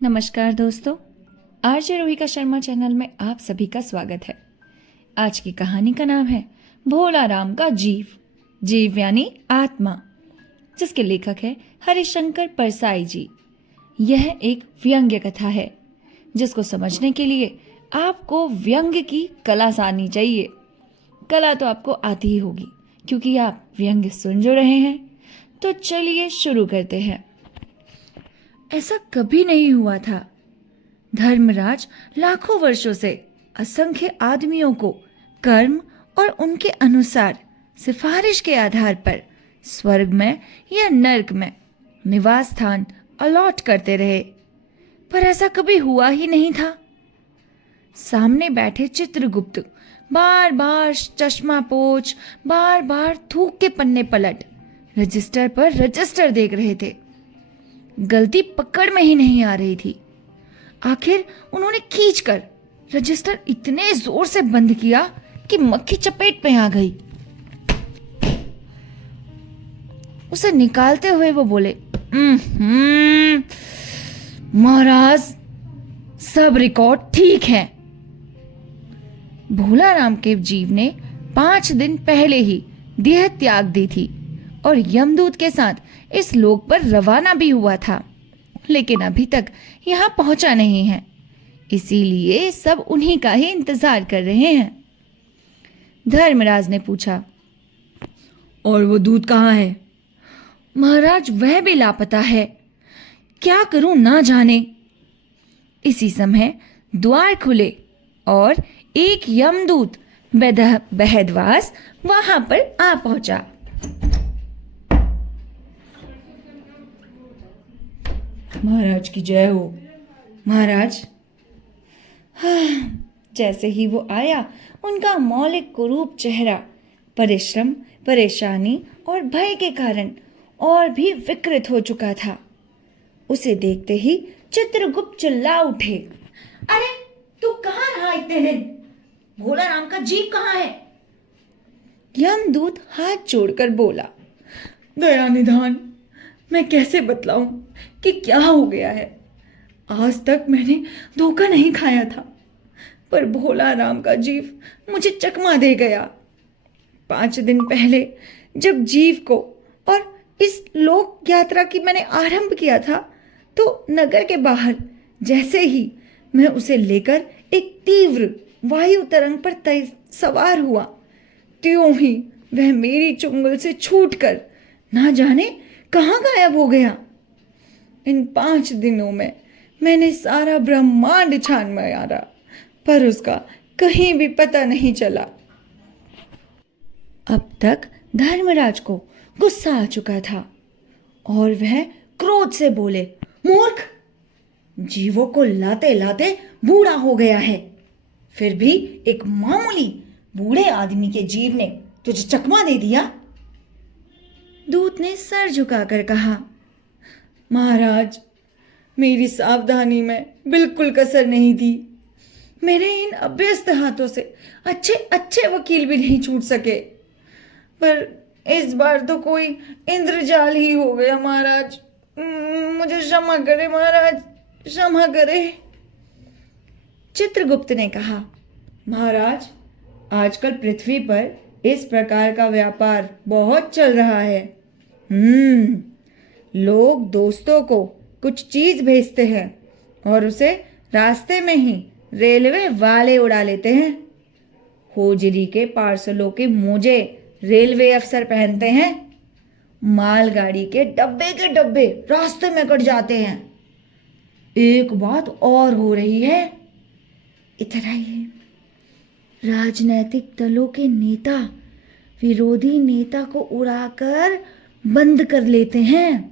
नमस्कार दोस्तों, RJ रोहिका Sharma channel में आप सभी का स्वागत है। आज की कहानी का नाम है भोला राम का जीव। जीव यानी आत्मा, जिसके लेखक है हरिशंकर परसाई जी। यह एक व्यंग्य कथा है जिसको समझने के लिए आपको व्यंग्य की कला आनी चाहिए। कला तो आपको आती ही होगी क्योंकि आप व्यंग्य सुन जो रहे हैं। तो चलिए शुरू करते हैं। ऐसा कभी नहीं हुआ था। धर्मराज लाखों वर्षों से असंख्य आदमियों को कर्म और उनके अनुसार सिफारिश के आधार पर स्वर्ग में या नर्क में निवास स्थान अलॉट करते रहे, पर ऐसा कभी हुआ ही नहीं था। सामने बैठे चित्रगुप्त बार बार चश्मा पोंछ, बार बार थूक के पन्ने पलट रजिस्टर पर रजिस्टर देख रहे थे। गलती पकड़ में ही नहीं आ रही थी। आखिर उन्होंने खींचकर रजिस्टर इतने जोर से बंद किया कि मक्खी चपेट में आ गई। उसे निकालते हुए वो बोले, महाराज, सब रिकॉर्ड ठीक है। भोला राम के जीव ने 5 दिन पहले ही देह त्याग दी थी और यमदूत के साथ इस लोक पर रवाना भी हुआ था, लेकिन अभी तक यहाँ पहुंचा नहीं है। इसीलिए सब उन्हीं का ही इंतजार कर रहे हैं। धर्मराज ने पूछा, और वो दूत कहाँ है? महाराज, वह भी लापता है। क्या करूं ना जाने। इसी समय द्वार खुले और एक यमदूत बहदवास वहां पर आ पहुंचा। महाराज की जय हो। महाराज। जैसे ही वो आया, उनका मौलिक कुरूप चेहरा परिश्रम, परेशानी और भय के कारण और भी विकृत हो चुका था। उसे देखते ही चित्रगुप्त चिल्ला उठे, अरे तू कहाँ रहा इतने दिन? भोला राम का जीव कहाँ है? यमदूत हाथ जोड़कर बोला, दया निधान, मैं कैसे बतलाऊं कि क्या हो गया है। आज तक मैंने धोखा नहीं खाया था, पर भोला राम का जीव मुझे चकमा दे गया। 5 दिन पहले जब जीव को और इस लोक यात्रा की मैंने आरंभ किया था, तो नगर के बाहर जैसे ही मैं उसे लेकर एक तीव्र वायु तरंग पर सवार हुआ, त्यों ही वह मेरी चुंगल से छूटकर ना जाने कहाँ गायब हो गया। इन 5 दिनों में मैंने सारा ब्रह्मांड छान मारा, पर उसका कहीं भी पता नहीं चला। अब तक धर्मराज को गुस्सा आ चुका था और वह क्रोध से बोले, मूर्ख, जीवों को लाते लाते बूढ़ा हो गया है, फिर भी एक मामूली बूढ़े आदमी के जीव ने तुझे चकमा दे दिया। दूत ने सर झुकाकर कहा, महाराज, मेरी सावधानी में बिल्कुल कसर नहीं थी। मेरे इन अभ्यस्त हाथों से अच्छे अच्छे वकील भी नहीं छूट सके, पर इस बार तो कोई इंद्रजाल ही हो गया। महाराज, मुझे क्षमा करे महाराज, क्षमा करे। चित्रगुप्त ने कहा, महाराज, आजकल पृथ्वी पर इस प्रकार का व्यापार बहुत चल रहा है। लोग दोस्तों को कुछ चीज भेजते हैं और उसे रास्ते में ही रेलवे वाले उड़ा लेते हैं। होजरी के पार्सलों के मोजे रेलवे अफसर पहनते हैं। मालगाड़ी के डब्बे रास्ते में कट जाते हैं। एक बात और हो रही है, इधर आइए। राजनैतिक दलों के नेता विरोधी नेता को उड़ाकर बंद कर लेते हैं।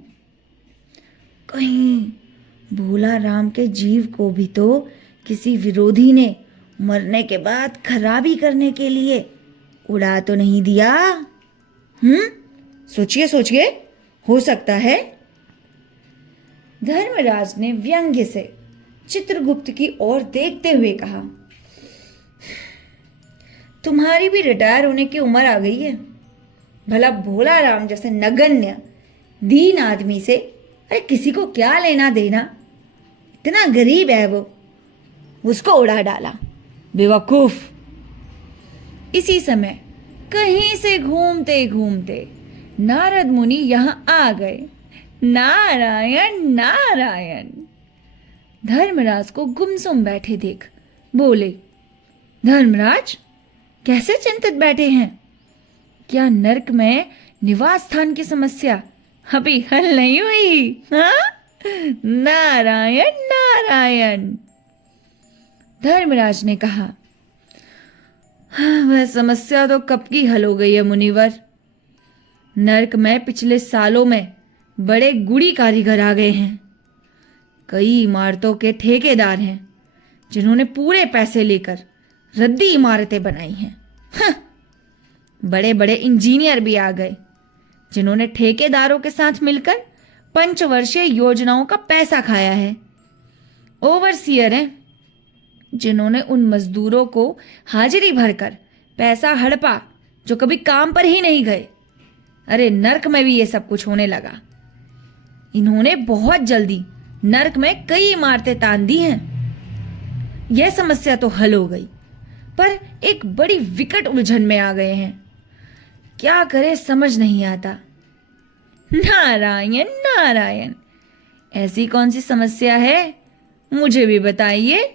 कहीं भोला राम के जीव को भी तो किसी विरोधी ने मरने के बाद खराबी करने के लिए उड़ा तो नहीं दिया? सोचिए सोचिए, हो सकता है। धर्मराज ने व्यंग्य से चित्रगुप्त की ओर देखते हुए कहा, तुम्हारी भी रिटायर होने की उम्र आ गई है। भला भोला राम जैसे नगण्य दीन आदमी से अरे किसी को क्या लेना देना। इतना गरीब है वो, उसको उड़ा डाला, बेवकूफ। इसी समय कहीं से घूमते घूमते नारद मुनि यहां आ गए। नारायण नारायण। धर्मराज को गुमसुम बैठे देख बोले, धर्मराज कैसे चिंतित बैठे हैं? क्या नरक में निवास स्थान की समस्या अभी हल नहीं हुई? हाँ? नारायण नारायण। धर्मराज ने कहा, हाँ, वह समस्या तो कब की हल हो गई है मुनिवर। नरक में पिछले सालों में बड़े गुड़ी कारीगर आ गए हैं। कई इमारतों के ठेकेदार हैं जिन्होंने पूरे पैसे लेकर रद्दी इमारतें बनाई हैं। हाँ, बड़े बड़े इंजीनियर भी आ गए जिन्होंने ठेकेदारों के साथ मिलकर पंचवर्षीय योजनाओं का पैसा खाया है। ओवरसीयर हैं जिन्होंने उन मजदूरों को हाजिरी भरकर पैसा हड़पा जो कभी काम पर ही नहीं गए। अरे नरक में भी ये सब कुछ होने लगा। इन्होंने बहुत जल्दी नरक में कई इमारतें तान दी हैं। यह समस्या तो हल हो गई, पर एक बड़ी विकट उलझन में आ गए हैं। क्या करे समझ नहीं आता। नारायण नारायण। ऐसी कौन सी समस्या है, मुझे भी बताइए,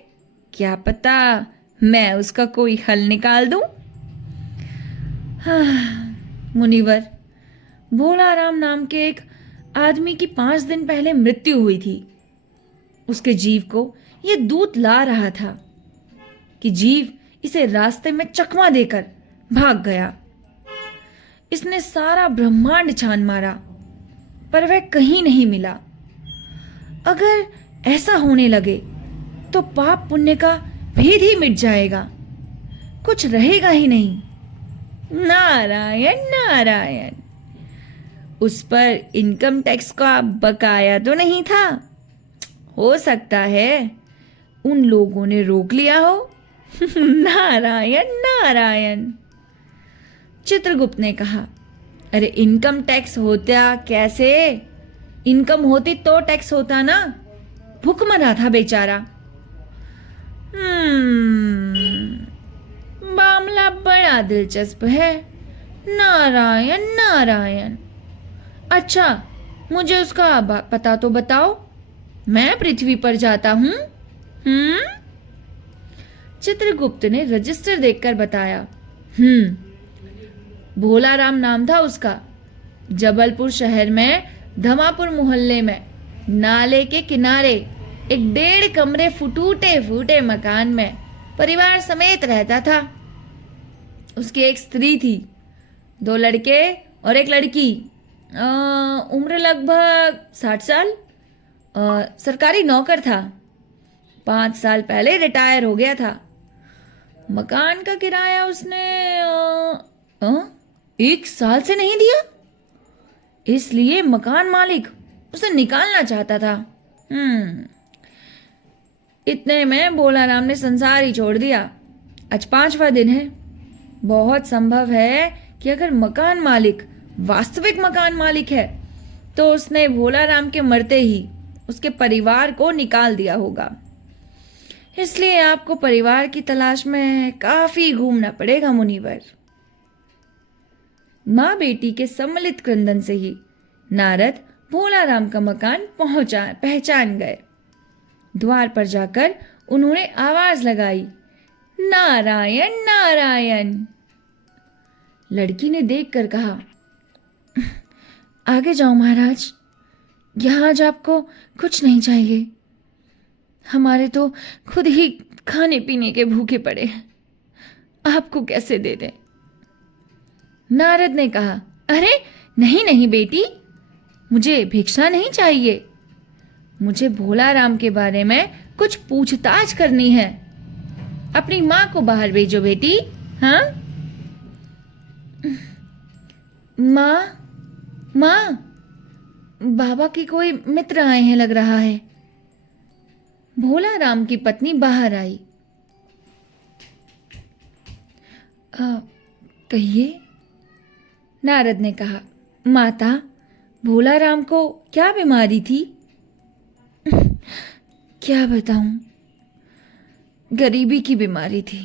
क्या पता मैं उसका कोई हल निकाल दूं। हाँ, मुनिवर, भोलाराम नाम के एक आदमी की 5 दिन पहले मृत्यु हुई थी। उसके जीव को यह दूत ला रहा था कि जीव इसे रास्ते में चकमा देकर भाग गया। इसने सारा ब्रह्मांड छान मारा, पर वह कहीं नहीं मिला। अगर ऐसा होने लगे तो पाप पुण्य का भेद ही मिट जाएगा, कुछ रहेगा ही नहीं। नारायण नारायण। उस पर इनकम टैक्स का बकाया तो नहीं था? हो सकता है उन लोगों ने रोक लिया हो। नारायण नारायण। चित्रगुप्त ने कहा, अरे इनकम टैक्स होता कैसे? इनकम होती तो टैक्स होता ना। भूखमरा था बेचारा। मामला बड़ा दिलचस्प है। नारायण नारायण। अच्छा, मुझे उसका पता तो बताओ, मैं पृथ्वी पर जाता हूं। चित्रगुप्त ने रजिस्टर देखकर बताया, भोलाराम नाम था उसका। जबलपुर शहर में धमापुर मोहल्ले में नाले के किनारे एक 1.5 कमरे फूटे फूटे मकान में परिवार समेत रहता था। उसकी एक स्त्री थी, 2 लड़के और एक लड़की। उम्र लगभग 60 साल। सरकारी नौकर था। 5 साल पहले रिटायर हो गया था। मकान का किराया उसने 1 साल से नहीं दिया, इसलिए मकान मालिक उसे निकालना चाहता था। इतने में भोलाराम ने संसार ही छोड़ दिया। आज 5वां दिन है। बहुत संभव है कि अगर मकान मालिक वास्तविक मकान मालिक है तो उसने भोलाराम के मरते ही उसके परिवार को निकाल दिया होगा। इसलिए आपको परिवार की तलाश में काफी घूमना पड़ेगा मुनिवर। माँ बेटी के सम्मिलित क्रंदन से ही नारद भोलाराम का मकान पहचान गए। द्वार पर जाकर उन्होंने आवाज लगाई, नारायण नारायण। लड़की ने देखकर कहा, आगे जाओ महाराज, यहां आज आपको कुछ नहीं चाहिए। हमारे तो खुद ही खाने पीने के भूखे पड़े हैं, आपको कैसे दे दें। नारद ने कहा, अरे नहीं नहीं बेटी, मुझे भिक्षा नहीं चाहिए। मुझे भोलाराम के बारे में कुछ पूछताछ करनी है। अपनी माँ को बाहर भेजो बेटी। हाँ माँ, माँ, बाबा के कोई मित्र आए हैं लग रहा है। भोलाराम की पत्नी बाहर आई। कहिए। नारद ने कहा, माता, भोलाराम को क्या बीमारी थी? क्या बताऊं, गरीबी की बीमारी थी।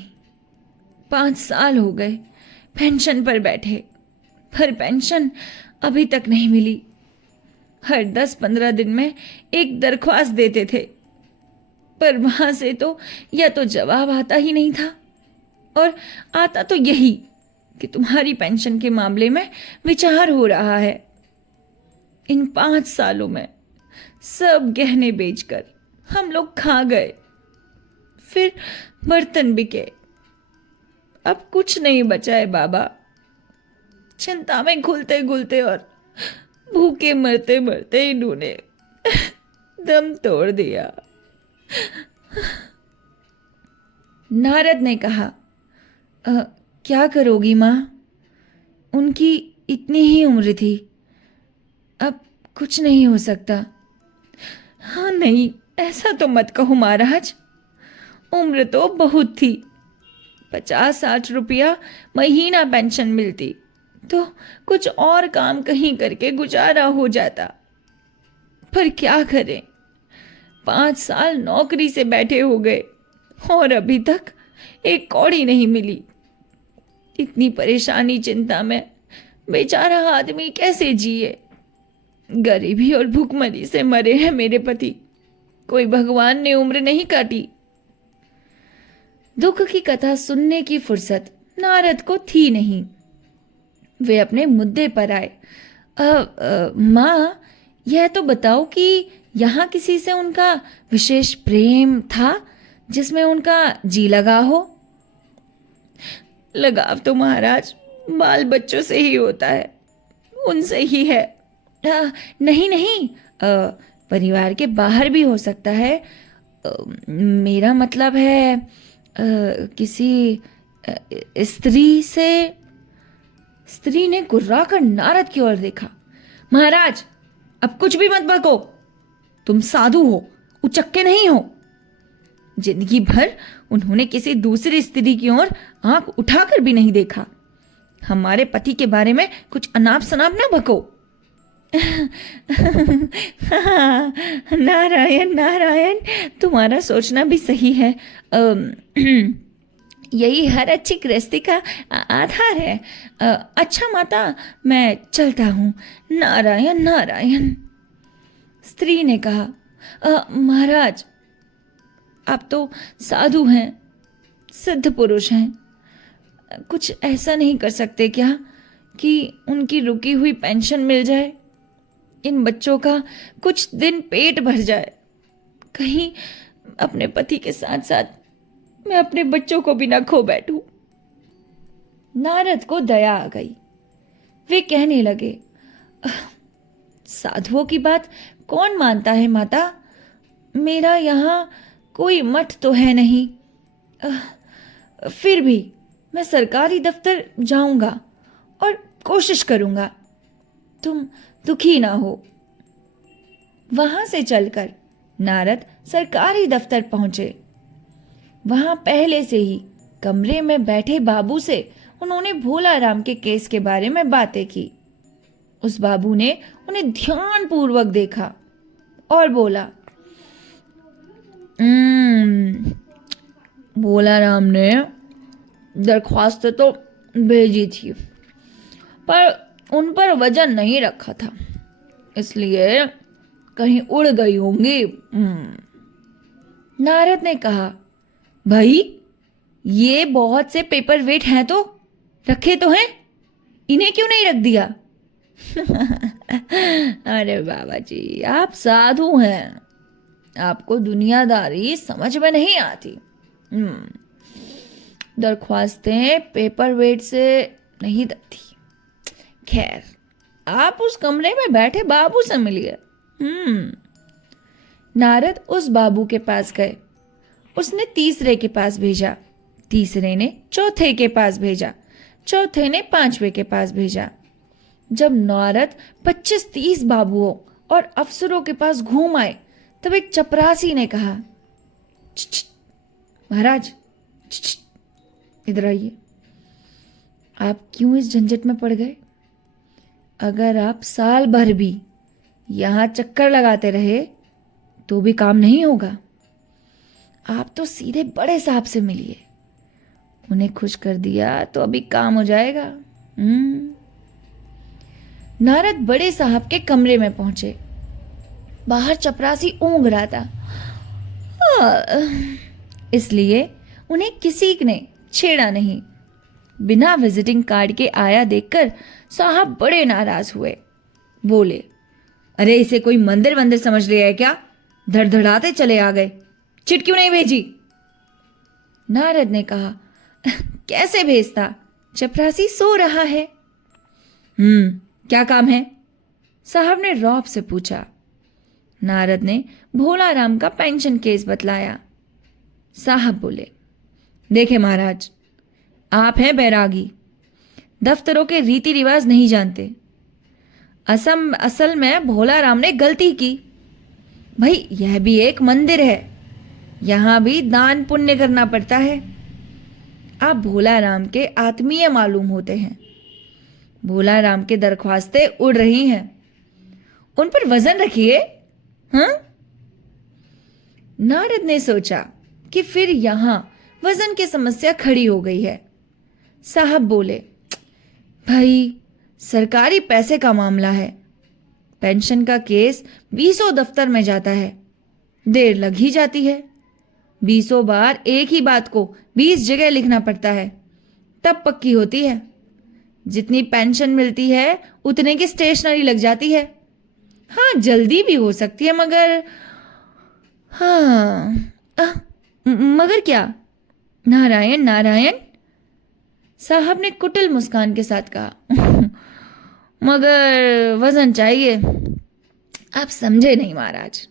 5 साल हो गए पेंशन पर बैठे, पर पेंशन अभी तक नहीं मिली। हर 10-15 दिन में एक दरख्वास्त देते थे, पर वहां से तो या तो जवाब आता ही नहीं था, और आता तो यही कि तुम्हारी पेंशन के मामले में विचार हो रहा है। इन 5 सालों में सब गहने बेचकर हम लोग खा गए, फिर बर्तन बिके, अब कुछ नहीं बचा है बाबा। चिंता में घुलते घुलते और भूखे मरते मरते इन्होंने दम तोड़ दिया। नारद ने कहा, क्या करोगी माँ? उनकी इतनी ही उम्र थी, अब कुछ नहीं हो सकता। हाँ नहीं, ऐसा तो मत कहो महाराज, उम्र तो बहुत थी। 50-60 रुपया महीना पेंशन मिलती तो कुछ और काम कहीं करके गुजारा हो जाता, पर क्या करें, 5 साल नौकरी से बैठे हो गए और अभी तक एक कौड़ी नहीं मिली। इतनी परेशानी चिंता में बेचारा आदमी कैसे जिए? गरीबी और भूखमरी से मरे हैं मेरे पति, कोई भगवान ने उम्र नहीं काटी। दुख की कथा सुनने की फुर्सत नारद को थी नहीं। वे अपने मुद्दे पर आए। माँ, यह तो बताओ कि यहाँ किसी से उनका विशेष प्रेम था जिसमें उनका जी लगा हो? लगाव तो महाराज बाल बच्चों से ही होता है, उनसे ही है। नहीं नहीं, परिवार के बाहर भी हो सकता है। मेरा मतलब है किसी स्त्री से। स्त्री ने गुर्राकर नारद की ओर देखा। महाराज, अब कुछ भी मत बको, तुम साधु हो, उचक्के नहीं हो। जिंदगी भर उन्होंने किसी दूसरी स्त्री की ओर आंख उठाकर भी नहीं देखा। हमारे पति के बारे में कुछ अनाप शनाप ना बको। नारायण नारायण, तुम्हारा सोचना भी सही है। यही हर अच्छी गृहस्थी का आधार है। अच्छा माता, मैं चलता हूँ। नारायण नारायण। स्त्री ने कहा, महाराज, आप तो साधु हैं, सिद्ध पुरुष हैं, कुछ ऐसा नहीं कर सकते क्या कि उनकी रुकी हुई पेंशन मिल जाए, इन बच्चों का कुछ दिन पेट भर जाए? कहीं अपने पति के साथ साथ मैं अपने बच्चों को भी ना खो बैठूं। नारद को दया आ गई। वे कहने लगे, साधुओं की बात कौन मानता है माता? मेरा यहाँ कोई मठ तो है नहीं। फिर भी मैं सरकारी दफ्तर जाऊंगा और कोशिश करूंगा, तुम दुखी ना हो। वहां से चलकर नारद सरकारी दफ्तर पहुंचे। वहां पहले से ही कमरे में बैठे बाबू से उन्होंने भोला राम के केस के बारे में बातें की। उस बाबू ने उन्हें ध्यानपूर्वक देखा और बोला, भोला राम ने दरख्वास्त तो भेजी थी, पर उन पर वजन नहीं रखा था, इसलिए कहीं उड़ गई होंगी। नारद ने कहा, भाई, ये बहुत से पेपर वेट हैं तो रखे तो हैं, इन्हें क्यों नहीं रख दिया? अरे बाबा जी, आप साधु हैं, आपको दुनियादारी समझ में नहीं आती। दरख्वास्तें पेपर वेट से नहीं दबती। खैर, आप उस कमरे में बैठे बाबू से मिलिए। नारद उस बाबू के पास गए। उसने तीसरे के पास भेजा, तीसरे ने चौथे के पास भेजा, चौथे ने पांचवे के पास भेजा। जब नारद 25-30 बाबुओं और अफसरों के पास घूम आए, तब एक चपरासी ने कहा, महाराज, इधर आइए। आप क्यों इस झंझट में पड़ गए? अगर आप साल भर भी यहां चक्कर लगाते रहे तो भी काम नहीं होगा। आप तो सीधे बड़े साहब से मिलिए, उन्हें खुश कर दिया तो अभी काम हो जाएगा। नारद बड़े साहब के कमरे में पहुंचे। बाहर चपरासी ऊँघ रहा था, इसलिए उन्हें किसी ने छेड़ा नहीं। बिना विजिटिंग कार्ड के आया देखकर साहब बड़े नाराज हुए। बोले, अरे इसे कोई मंदिर वंदिर समझ लिया है क्या? धड़धड़ाते चले आ गए, चिट क्यों नहीं भेजी? नारद ने कहा, कैसे भेजता, चपरासी सो रहा है। क्या काम है? साहब ने रौब से पूछा। नारद ने भोला राम का पेंशन केस बतलाया। साहब बोले, देखे महाराज, आप हैं बैरागी, दफ्तरों के रीति रिवाज नहीं जानते। असल में भोला राम ने गलती की। भाई यह भी एक मंदिर है, यहां भी दान पुण्य करना पड़ता है। आप भोला राम के आत्मीय मालूम होते हैं। भोला राम के दरख्वास्तें उड़ रही हैं, उन पर वजन रखिए। हाँ? नारद ने सोचा कि फिर यहां वजन की समस्या खड़ी हो गई है। साहब बोले, भाई सरकारी पैसे का मामला है, पेंशन का केस 20 दफ्तर में जाता है, देर लग ही जाती है। 20 बार एक ही बात को 20 जगह लिखना पड़ता है, तब पक्की होती है। जितनी पेंशन मिलती है उतने की स्टेशनरी लग जाती है। हाँ जल्दी भी हो सकती है, मगर मगर क्या? नारायण नारायण, साहब ने कुटिल मुस्कान के साथ कहा। मगर वजन चाहिए। आप समझे नहीं महाराज,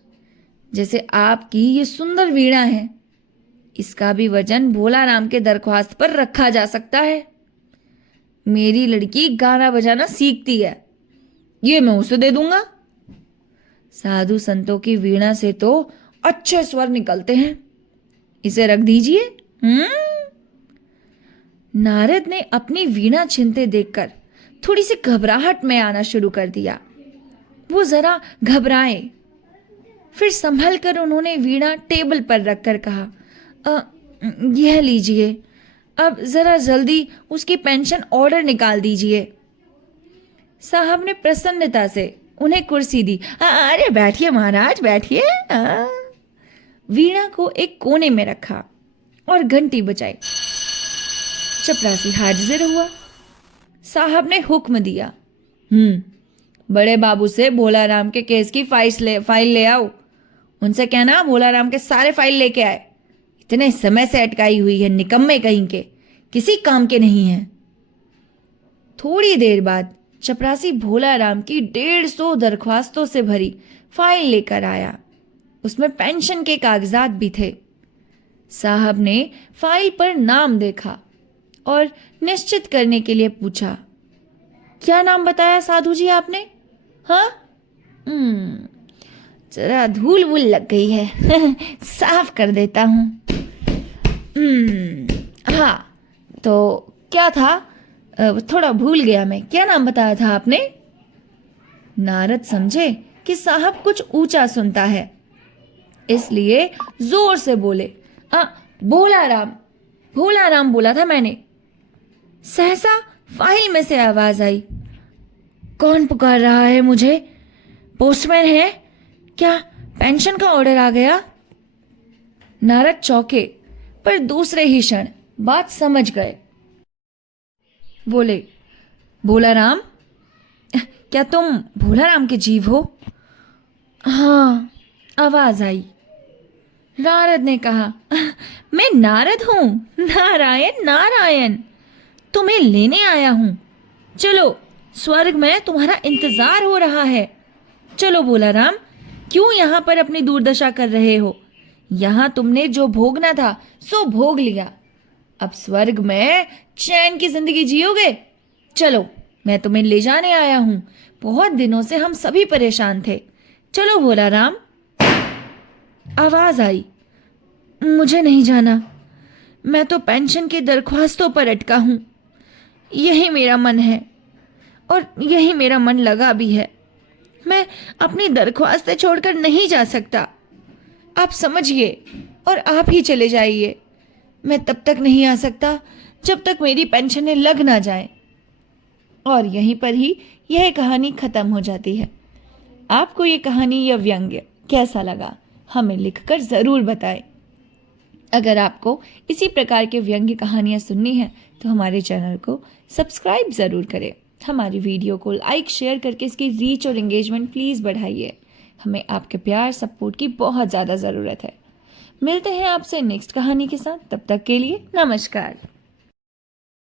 जैसे आपकी ये सुंदर वीणा है, इसका भी वजन भोला राम के दरख्वास्त पर रखा जा सकता है। मेरी लड़की गाना बजाना सीखती है, ये मैं उसे दे दूंगा। साधु संतों की वीणा से तो अच्छे स्वर निकलते हैं, इसे रख दीजिए। नारद ने अपनी वीणा छीनते देखकर थोड़ी सी घबराहट में आना शुरू कर दिया। वो जरा घबराए, फिर संभल कर उन्होंने वीणा टेबल पर रखकर कहा, यह लीजिए, अब जरा जल्दी उसकी पेंशन ऑर्डर निकाल दीजिए। साहब ने प्रसन्नता से उन्हें कुर्सी दी। अरे बैठिए महाराज, बैठिए। वीणा को एक कोने में रखा और घंटी बजाई। चपरासी हाजिर हुआ। साहब ने हुक्म दिया, बड़े बाबू से भोला राम के केस की फाइल ले आओ। उनसे कहना भोला राम के सारे फाइल लेके आए। इतने समय से अटकाई हुई है, निकम्मे कहीं के, किसी काम के नहीं है। थोड़ी देर बाद चपरासी भोला राम की 150 दरख्वास्तों से भरी फाइल लेकर आया। उसमें पेंशन के कागजात भी थे। साहब ने फाइल पर नाम देखा और निश्चित करने के लिए पूछा, क्या नाम बताया साधु जी आपने? हाँ, जरा धूल वूल लग गई है, साफ कर देता हूं। हाँ, तो क्या था, थोड़ा भूल गया मैं, क्या नाम बताया था आपने? नारद समझे कि साहब कुछ ऊंचा सुनता है, इसलिए जोर से बोले, भोला राम बोला था मैंने। सहसा फाइल में से आवाज आई, कौन पुकार रहा है मुझे? पोस्टमैन है क्या? पेंशन का ऑर्डर आ गया? नारद चौंके, पर दूसरे ही क्षण बात समझ गए। बोले, भोला राम, क्या तुम भोला राम के जीव हो? हाँ, आवाज आई। नारद ने कहा, मैं नारद हूं, नारायण नारायण, तुम्हें लेने आया हूं। चलो, स्वर्ग में तुम्हारा इंतजार हो रहा है। चलो भोला राम, क्यों यहां पर अपनी दुर्दशा कर रहे हो? यहां तुमने जो भोगना था सो भोग लिया, अब स्वर्ग में चैन की जिंदगी जियोगे। चलो, मैं तुम्हें ले जाने आया हूं। बहुत दिनों से हम सभी परेशान थे। चलो भोला राम। आवाज आई, मुझे नहीं जाना, मैं तो पेंशन की दरख्वास्तों पर अटका हूं। यही मेरा मन है और यही मेरा मन लगा भी है। मैं अपनी दरख्वास्तें छोड़कर नहीं जा सकता। आप समझिए, और आप ही चले जाइए। मैं तब तक नहीं आ सकता जब तक मेरी पेंशनें लग ना जाए। और यहीं पर ही यह कहानी खत्म हो जाती है। आपको ये कहानी या व्यंग्य कैसा लगा हमें लिखकर ज़रूर बताएं। अगर आपको इसी प्रकार के व्यंग्य कहानियाँ सुननी हैं तो हमारे चैनल को सब्सक्राइब ज़रूर करें। हमारी वीडियो को लाइक शेयर करके इसकी रीच और एंगेजमेंट प्लीज़ बढ़ाइए। हमें आपके प्यार सपोर्ट की बहुत ज़्यादा ज़रूरत है। मिलते हैं आपसे नेक्स्ट कहानी के साथ। तब तक के लिए नमस्कार।